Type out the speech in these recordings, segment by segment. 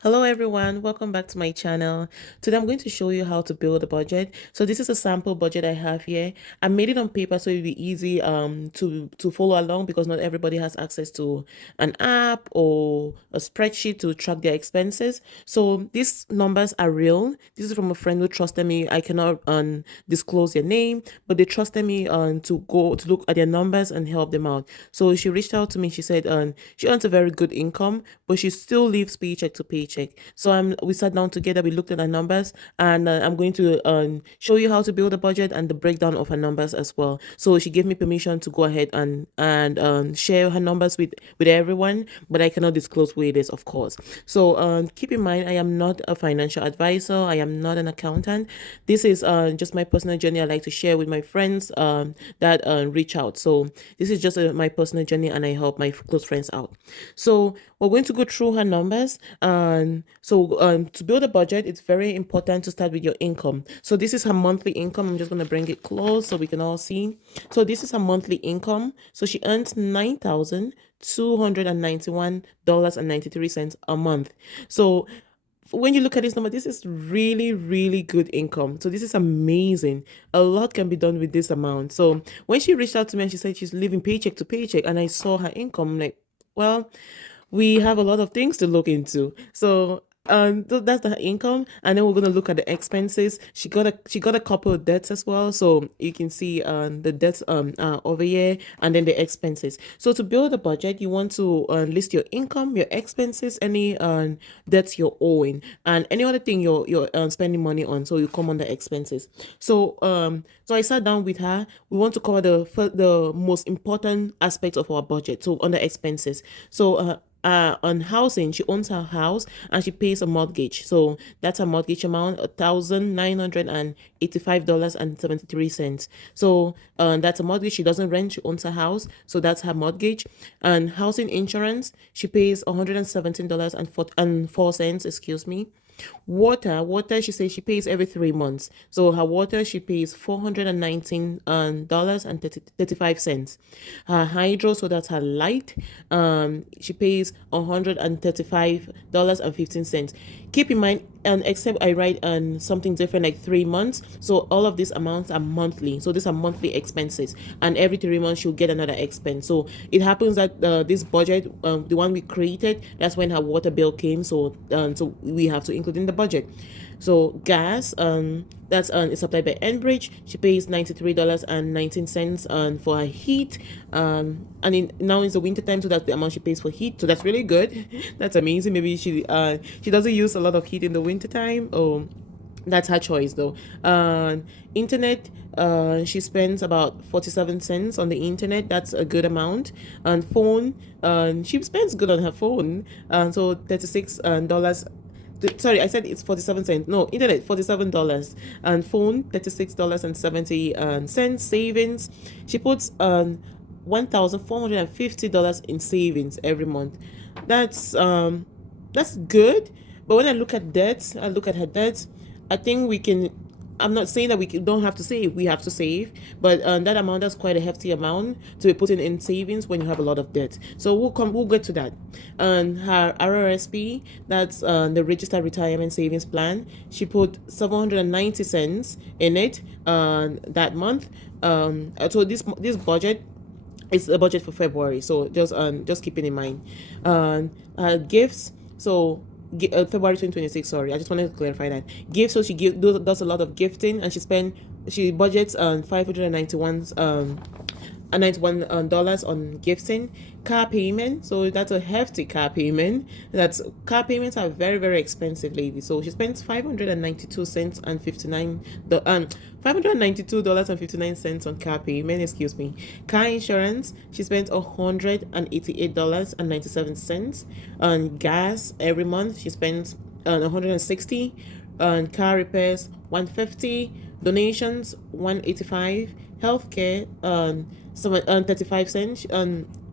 Hello everyone, welcome back to my channel. Today I'm going to show you how to build a budget. So this is a sample budget I have here. I made it on paper so it'll be easy to follow along because not everybody has access to an app or a spreadsheet to track their expenses. So these numbers are real. This is from a friend who trusted me. I cannot disclose their name, but they trusted me to go to look at their numbers and help them out. So she reached out to me. She said she earns a very good income, but she still lives paycheck to paycheck. So we sat down together, we looked at our numbers, and I'm going to show you how to build a budget and the breakdown of her numbers as well. So she gave me permission to go ahead and share her numbers with everyone, but I cannot disclose where it is, of course. So keep in mind, I am not a financial advisor. I am not an accountant. This is just my personal journey I like to share with my friends that reach out. So this is just my personal journey, and I help my close friends out. So we're going to go through her numbers. And so to build a budget, it's very important to start with your income. So this is her monthly income. I'm just going to bring it close so we can all see. So this is her monthly income. So she earns $9,291.93 a month. So when you look at this number, this is really, really good income. So this is amazing. A lot can be done with this amount. So when she reached out to me and she said she's living paycheck to paycheck, and I saw her income, I'm like, well, we have a lot of things to look into. So that's the income, and then we're gonna look at the expenses. She got a couple of debts as well, so you can see the debts over here, and then the expenses. So to build a budget, you want to list your income, your expenses, any debts you're owing, and any other thing you're spending money on. So you come on the expenses. So I sat down with her. We want to cover the most important aspects of our budget. So on the expenses. On housing, she owns her house and she pays a mortgage. So that's a mortgage amount, $1,985.73. So that's a mortgage. She doesn't rent, she owns her house. So that's her mortgage. And housing insurance, she pays $117.04, excuse me. Water, she says she pays every 3 months. So her water, she pays $419 and 35 cents. Her hydro, so that's her light, she pays $135.15. Keep in mind, and except I write something different like 3 months. So all of these amounts are monthly. So these are monthly expenses, and every 3 months she'll get another expense. So it happens that this budget, the one we created, that's when her water bill came. So we have to include in the budget. So gas, that's is supplied by Enbridge. She pays $93.19 for her heat. Now it's the winter time, so that's the amount she pays for heat. So that's really good. That's amazing. Maybe she doesn't use a lot of heat in the winter time. Oh, that's her choice though. Internet, she spends about 47 cents on the internet. That's a good amount. And phone, she spends good on her phone. So $36. Sorry, I said it's 47 cents. No, internet $47, and phone $36.70 savings. She puts $1,450 in savings every month. That's good. But when I look at debts, I look at her debts. I think we can. I'm not saying that don't have to save. We have to save, but that amount, that's quite a hefty amount to be putting in savings when you have a lot of debt. So we'll get to that. And her RRSP, that's the Registered Retirement Savings Plan. She put 790 cents in it that month. So this budget, it's a budget for February, so just keep it in mind. Gifts, so February 2026. Sorry, I just wanted to clarify that. Gifts, so does a lot of gifting, and she budgets $591 on gifting. Car payment, so that's a hefty car payment. Car payments are very, very expensive, ladies. So she spends $592 and 59 $592.59 on car payment, excuse me. Car insurance, she spends $188.97. On gas every month, she spends $160. On car repairs, $150. Donations, $185. Healthcare, 35 cents.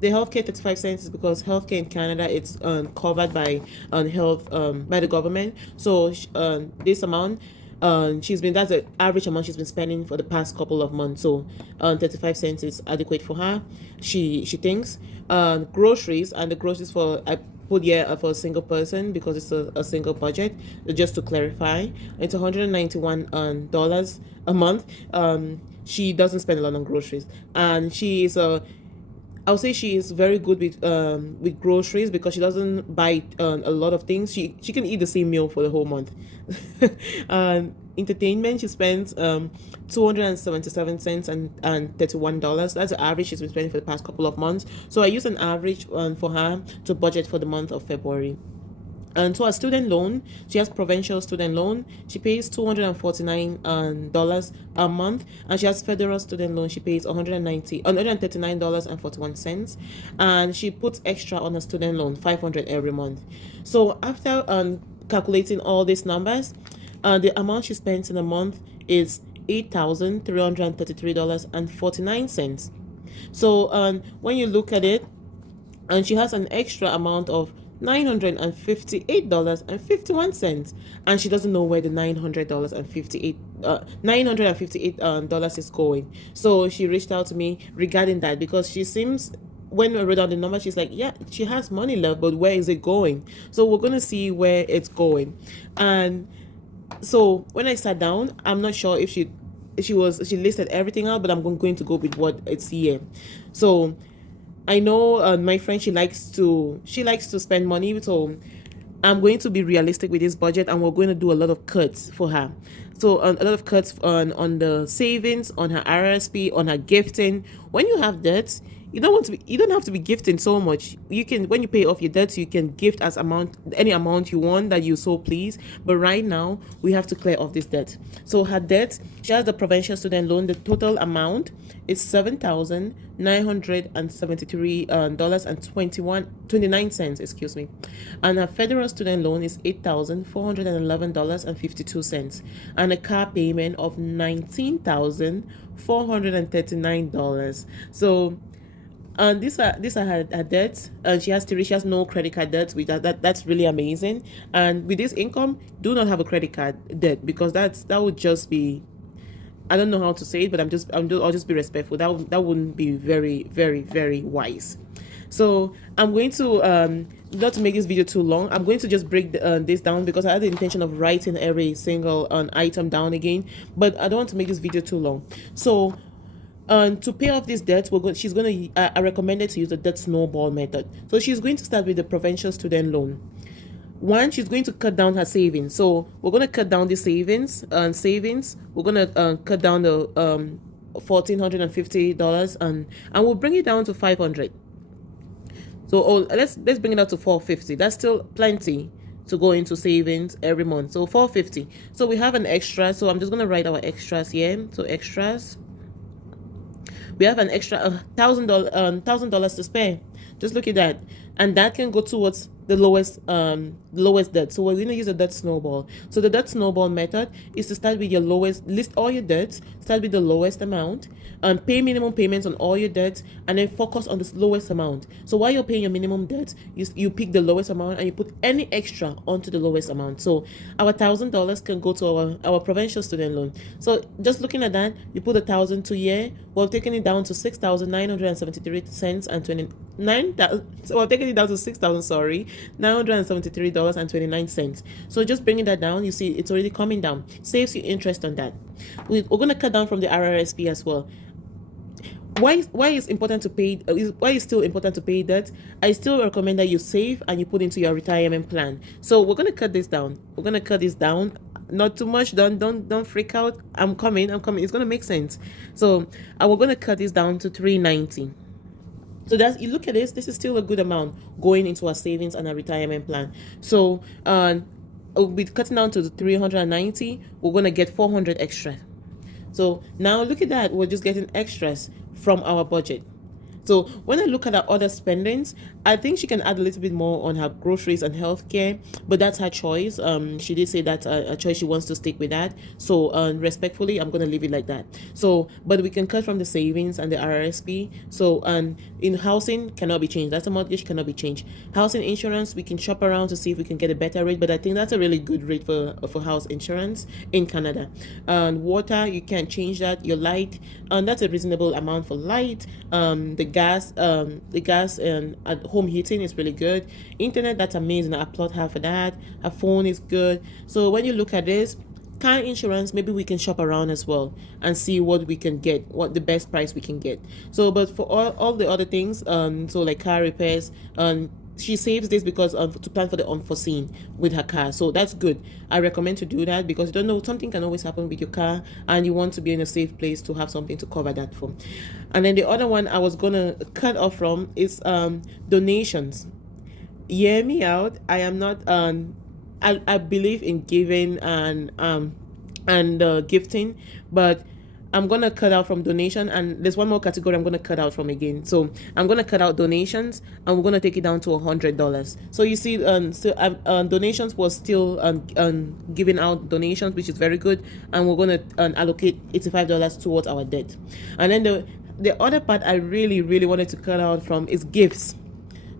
The healthcare 35 cents is because healthcare in Canada, it's covered by health by the government. So this amount, that's the average amount she's been spending for the past couple of months. So 35 cents is adequate for her, she thinks. Groceries, and the groceries for put here for a single person because it's a single budget. Just to clarify, it's $191 dollars a month. She doesn't spend a lot on groceries, and she is a I'll say she is very good with groceries because she doesn't buy a lot of things. She can eat the same meal for the whole month. Entertainment, she spends 277 cents and $31. That's the average she's been spending for the past couple of months. So I use an average for her to budget for the month of February. And so a student loan, she has provincial student loan. She pays $249 a month, and she has federal student loan. She pays $139.41, and she puts extra on her student loan, 500 every month. So after calculating all these numbers, the amount she spends in a month is $8,333.49. So when you look at it, and she has an extra amount of $958.51, and she doesn't know where the $958 is going. So she reached out to me regarding that, because she seems, when I wrote down the number, she's like, yeah, she has money left, but where is it going? So we're gonna see where it's going. And so when I sat down, I'm not sure if she listed everything out, but I'm going to go with what it's here. So I know my friend, she likes to spend money, so I'm going to be realistic with this budget, and we're going to do a lot of cuts for her. So a lot of cuts on the savings, on her RSP, on her gifting. When you have debts, you don't have to be gifting so much. You can, when you pay off your debts, you can gift any amount you want that you so please. But right now we have to clear off this debt. So her debt, she has the provincial student loan. The total amount is $7,973 and 29 cents, excuse me. And her federal student loan is $8,411.52, and a car payment of $19,439. So these are her debts, and she has no credit card debts, which that's really amazing. And with this income, do not have a credit card debt, because that would just be, I don't know how to say it, but I'll just be respectful. That wouldn't be very, very, very wise. So I'm going to not to make this video too long, I'm going to just break this down, because I had the intention of writing every single item down again, but I don't want to make this video too long. So to pay off this debt, I recommended to use the debt snowball method. So she's going to start with the provincial student loan. One, she's going to cut down her savings. So we're going to cut down the savings. We're going to cut down the $1,450, and we'll bring it down to 500. So let's bring it out to 450. That's still plenty to go into savings every month. So 450. So we have an extra. So I'm just going to write our extras here. So extras. We have an extra $1,000 to spare. Just look at that, and that can go towards the lowest debt. So we're going to use a debt snowball. So the debt snowball method is to start with your lowest, list all your debts, start with the lowest amount, and pay minimum payments on all your debts, and then focus on the lowest amount. So while you're paying your minimum debt, you pick the lowest amount and you put any extra onto the lowest amount. So our $1,000 can go to our provincial student loan. So just looking at that, you put 1,000 to year, we're taking it down to 6,973 cents and 29. So we're taking it down to 6,000. Sorry. $973.29. So just bringing that down, you see it's already coming down. Saves you interest on that. We're going to cut down from the RRSP as well. Why is important to pay? Why is still important to pay that? I still recommend that you save and you put into your retirement plan. So we're going to cut this down. Not too much. Don't freak out. I'm coming. It's going to make sense. So we're going to cut this down to $390. So that's, you look at this is still a good amount going into our savings and our retirement plan. So we'll be cutting down to the 390. We're going to get 400 extra. So now look at that, we're just getting extras from our budget. So when I look at her other spendings, I think she can add a little bit more on her groceries and healthcare, but that's her choice. She did say that a choice, she wants to stick with that. So respectfully, I'm gonna leave it like that. So, but we can cut from the savings and the RRSP. So in housing cannot be changed. That's a mortgage, cannot be changed. Housing insurance, we can shop around to see if we can get a better rate, but I think that's a really good rate for house insurance in Canada. And water, you can't change that. Your light, and that's a reasonable amount for light. The gas and at home heating is really good. Internet, that's amazing. I applaud her for that. Her phone is good. So when you look at this, car insurance, maybe we can shop around as well and see what we can get, what the best price we can get. So but for all the other things, so like car repairs, she saves this because to plan for the unforeseen with her car. So that's good. I recommend to do that because you don't know, something can always happen with your car and you want to be in a safe place to have something to cover that for. And then the other one I was gonna cut off from is donations. Hear me out. I am not I believe in giving and gifting, but I'm gonna cut out from donation, and there's one more category I'm gonna cut out from again. So I'm gonna cut out donations, and we're gonna take it down to $100. So you see, donations was still giving out donations, which is very good, and we're gonna allocate $85 towards our debt. And then the other part I really wanted to cut out from is gifts.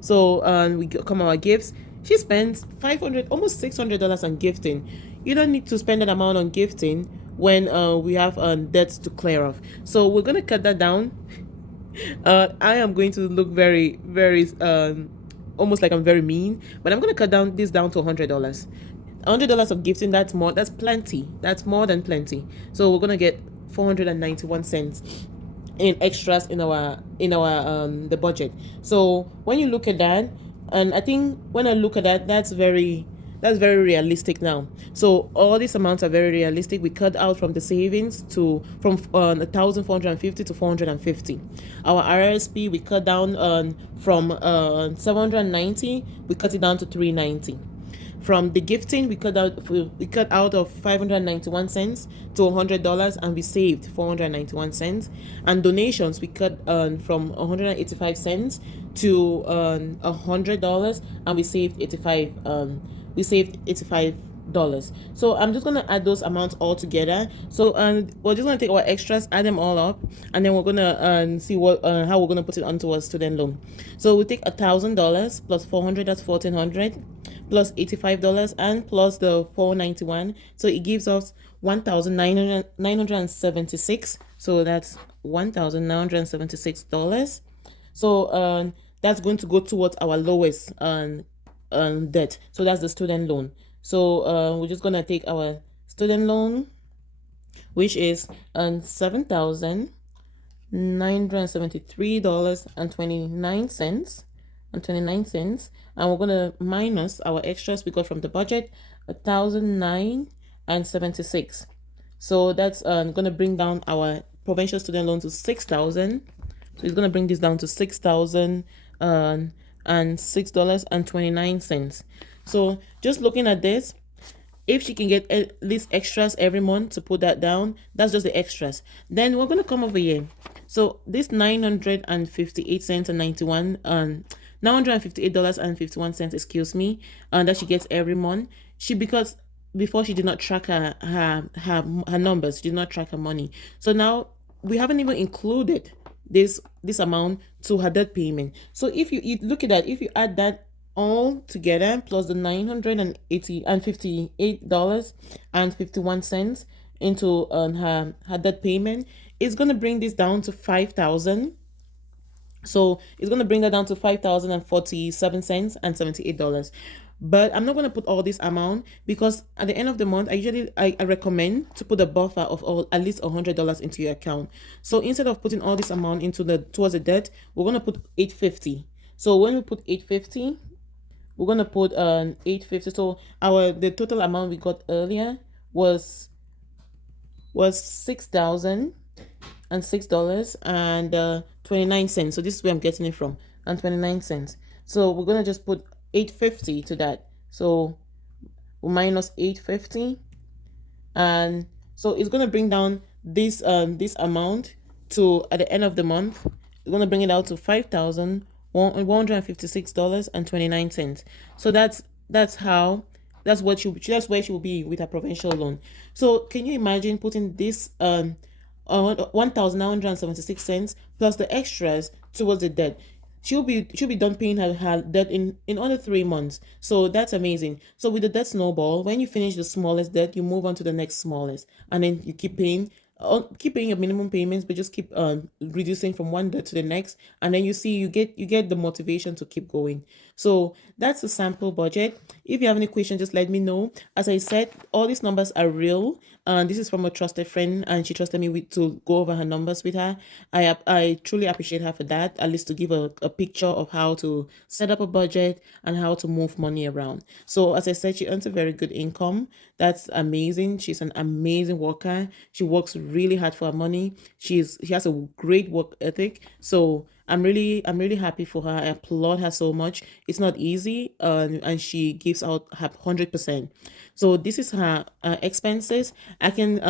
So we come our gifts. She spends 500, almost $600 on gifting. You don't need to spend that amount on gifting when we have debts to clear off. So we're gonna cut that down. I am going to look very almost like I'm very mean, but I'm gonna cut this down to $100. $100 of gifting, that's plenty. That's more than plenty. So we're gonna get 491 cents in extras in our the budget. So when you look at that, and I think when I look at that, that's very realistic now. So all these amounts are very realistic. We cut out from the savings from 1,450 to 450. Our RSP we cut down from 790, we cut it down to 390. From the gifting, we cut out of 591 cents to $100, and we saved 491 cents. And donations, we cut from 185 cents to $100, and we saved 85 dollars. So I'm just gonna add those amounts all together. So we're just gonna take our extras, add them all up, and then we're gonna see what how we're gonna put it onto our student loan. So we take $1,000 plus 400, that's 1,400, plus $85 and plus the 491. So it gives us 1,976. So that's $1,976. So that's going to go towards our lowest debt. So that's the student loan. So we're just gonna take our student loan, which is $7,973.29 and we're gonna minus our extras we got from the budget, 1,009.76. So that's gonna bring down our provincial student loan to 6,000. So it's gonna bring this down to $6,006.29. So just looking at this, if she can get at least extras every month to put that down, that's just the extras. Then we're gonna come over here. So this 958 cents and 91 $958.51, excuse me, that she gets every month. Because before she did not track her numbers, she did not track her money. So now we haven't even included this amount to her debt payment. So if you look at that, if you add that all together plus the $958.51 into her debt payment, it's going to bring this down to 5,000. So it's going to bring that down to 5,047 cents and $78. But I'm not going to put all this amount because at the end of the month, I recommend to put a buffer of at least $100 into your account. So instead of putting all this amount towards the debt, we're going to put $850. So when we put $850, we're going to put $850. So the total amount we got earlier was $6,006.29. So this is where I'm getting it from, and 29 cents. So we're going to just put $850 to that. So we'll minus $850, and so it's going to bring down this amount to, at the end of the month, we're going to bring it out to $5,156.29. So that's where she will be with her provincial loan. So can you imagine putting this $1,976 plus the extras towards the debt? She'll be done paying her debt in under 3 months. So that's amazing. So with the debt snowball, when you finish the smallest debt, you move on to the next smallest, and then you keep paying keep paying your minimum payments, but just keep reducing from one debt to the next, and then you get the motivation to keep going. So that's a sample budget. If you have any question, just let me know. As I said, all these numbers are real, and this is from a trusted friend, and she trusted me to go over her numbers with her. I truly appreciate her for that, at least to give a picture of how to set up a budget and how to move money around. So as I said, she earns a very good income. That's amazing. She's an amazing worker. She works really hard for her money. She has a great work ethic. So I'm really happy for her. I applaud her so much. It's not easy, and she gives out her 100%. So this is her expenses. I can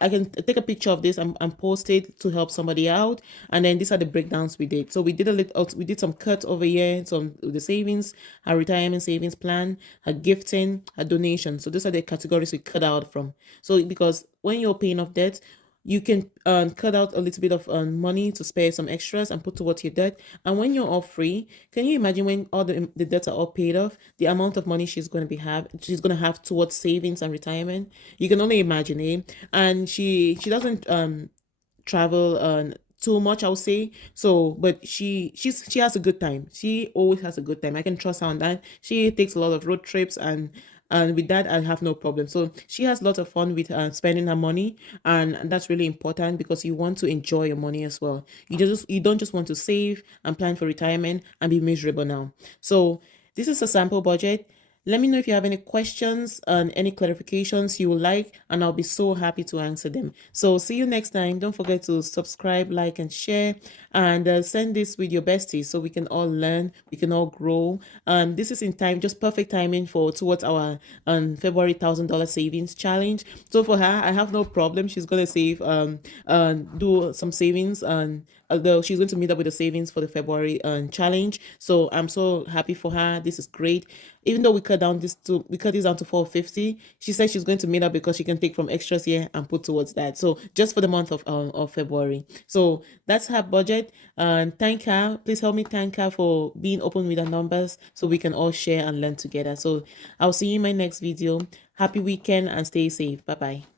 take a picture of this and post it to help somebody out. And then these are the breakdowns we did. So we did some cuts over here, some the savings, her retirement savings plan, her gifting, her donation. So those are the categories we cut out from. So because when you're paying off debt, you can cut out a little bit of money to spare some extras and put towards your debt. And when you're all free, can you imagine when all the debts are all paid off, the amount of money she's going to have towards savings and retirement? You can only imagine, eh? And she doesn't travel too much, I would say. So but she has a good time. She always has a good time. I can trust her on that. She takes a lot of road trips, and with that I have no problem. So she has lots of fun with spending her money, and that's really important because you want to enjoy your money as well. You don't just want to save and plan for retirement and be miserable now. So this is a sample budget. Let me know if you have any questions and any clarifications you would like, and I'll be so happy to answer them. So see you next time. Don't forget to subscribe, like, and share, and send this with your besties so we can all learn, we can all grow. This is in time, just perfect timing for towards our February $1,000 savings challenge. So for her, I have no problem. She's gonna save, do some savings, and although she's going to meet up with the savings for the February challenge. So I'm so happy for her. This is great. Even though we cut this down to 450, she said she's going to meet up because she can take from extras here and put towards that. So just for the month of February. So that's her budget. And thank her. Please help me thank her for being open with her numbers so we can all share and learn together. So I'll see you in my next video. Happy weekend and stay safe. Bye bye.